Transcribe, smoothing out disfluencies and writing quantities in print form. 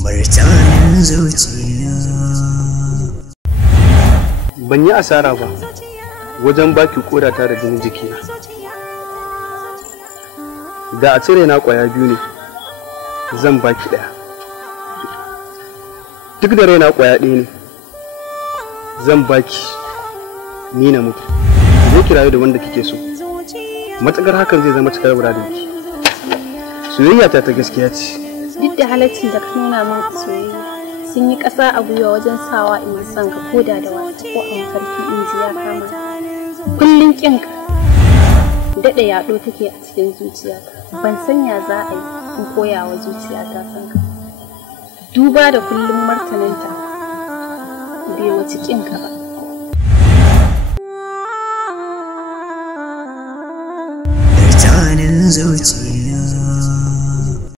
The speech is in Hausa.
martanin zuciya. Ban yi asara ba wajen baki kodata da jinin jikina. Da a cire na kwaya biyu ne zan baki ɗaya. Duk da raina kwaya ɗaya ne zan baki ni na mutu. Zai ki rayu da wanda kike so. Matsakar hakan zai zama cikar muradinki. Soyayya ta gaskiya ce. Duk da halaccin da ka nuna min soyayya sun yi ƙasa a gwiwa wajen sawa ina son ka koda da wasa ko a mafarki in ji ya kama. Kullum ƙinka daɗa yaɗo take a cikin zuciyata. Ban san ya za a yi in koya wa zuciyata son ka. Duba da kullum martaninta bai wuce ƙinka ba. Martanin zuciya.